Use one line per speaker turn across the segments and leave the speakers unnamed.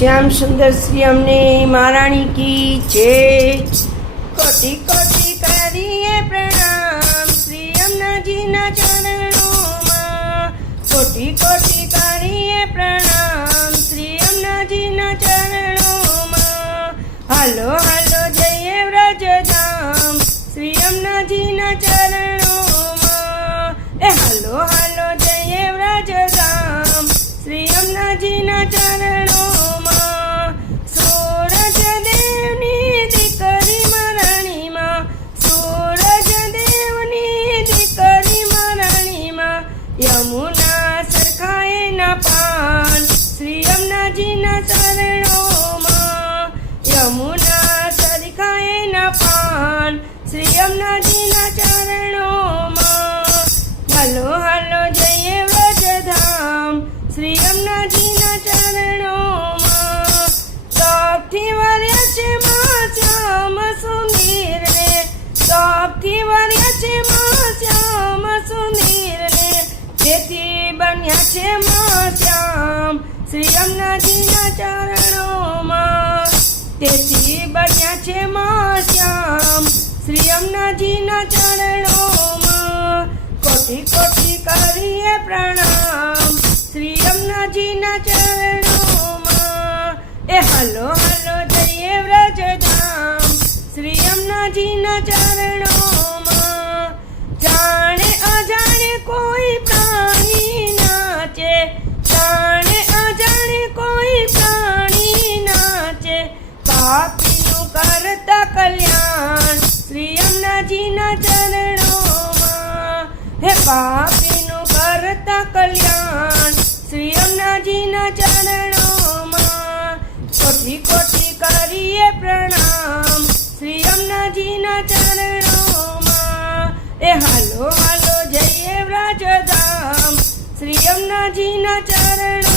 શ્યામ સુંદર શ્રી અમને મહારાણી કી જય કોટી કોટી કરીએ પ્રણામ શ્રી અમનાજીના ચરણોમાં કોટી કોટી કરીએ પ્રણામ શ્રી અમનાજીના ચરણોમાં હાલો હાલો જઈએ વ્રજધામ શ્રી અમનાજીના યમુના સરખાએ ના પાન. શ્રી અમનાજીના ચરણોમાં યમુના સરખાએ ના પાન. શ્રી અમનાજીના ચરણોમાં હાલો હાલો જઈએ વ્રજધામ. શ્રી અમનાજીના ચરણોમાં સૌથી વર્યા છે મા શ્યામ સુમીર. સૌથી વર્યા છે માં બન્યા છે માં શ્યામ. શ્રી અમનાજીના ચરણોમાં. તેથી બન્યા છે માં શ્યામ. શ્રી અમનાજીના ચરણોમાં. કોટી કોટી કરીએ પ્રણામ. શ્રી અમનાજીના ચરણોમાં. એ હલો હલો જઈએ વ્રજધામ. શ્રી અમનાજીના ચરણોમાં. કરતા કલ્યાણ શ્રી અમનાજીના ચરણોમાં. હે પાપીનું કરતા કલ્યાણ શ્રી અમનાજીના ચરણોમાં. કોટી કોટી કરીએ પ્રણામ શ્રી અમનાજીના ચરણોમાં. એ હાલો હાલો જઈએ વ્રજધામ. શ્રી અમનાજીના ચરણોમાં.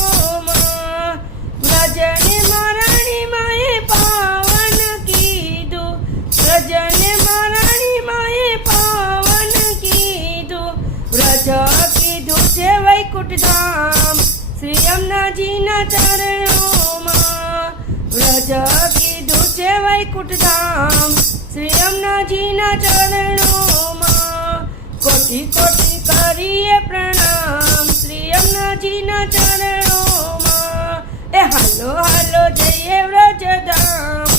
ધામ. શ્રી અમનાજીના ચરણોમાં વ્રજ કીધું છે વૈકુંઠ ધામ. શ્રી અમનાજીના ચરણોમાં કોટી કોટી કરીએ પ્રણામ. શ્રી અમનાજીના ચરણોમાં એ હાલો હાલો જઈએ વ્રજધામ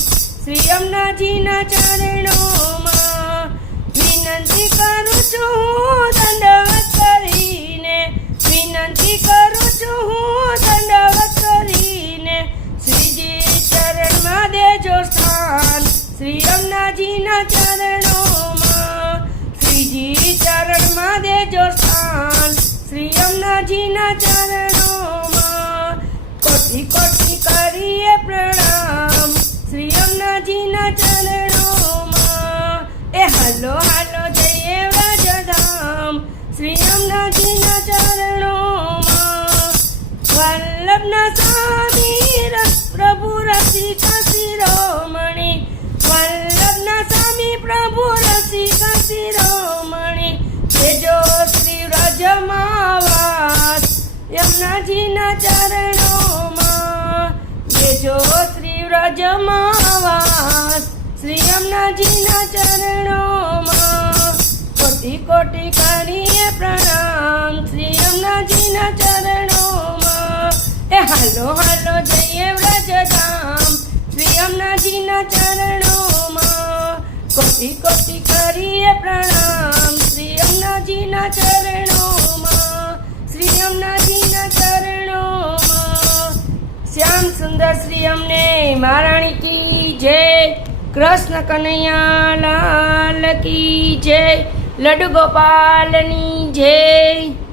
શ્રી અમનાજીના ચરણોમાં વિનંતી કરું છું અમનાજીના ચરણોમાં કોટી કોટી કરીએ પ્રણામ. શ્રી અમનાજીના ચરણોમાં એ હાલો હાલો જઈએ વ્રજધામ શ્રી અમનાજીના ચરણોમાં વલ્લભના સ્વામી પ્રભુ રસિકા શિરોમણી વલ્લભના યમુનાજીના ચરણોમાં તેજો શ્રી વ્રજમાવાસ શ્રી યમુનાજીના ચરણોમાં કોટી કોટી પ્રણામ. શ્રી યમુનાજીના ચરણોમાં એ હાલો હાલો જઈએ વ્રજધામ. શ્રી યમુનાજીના ચરણોમાં કોટી કોટી કરીએ પ્રણામ. શ્રી યમુનાજીના ચરણોમાં સુંદર શ્રી અમને મહારાણી કી જય. કૃષ્ણ કનૈયા લાલ કી જય. લડુ ગોપાલની જય.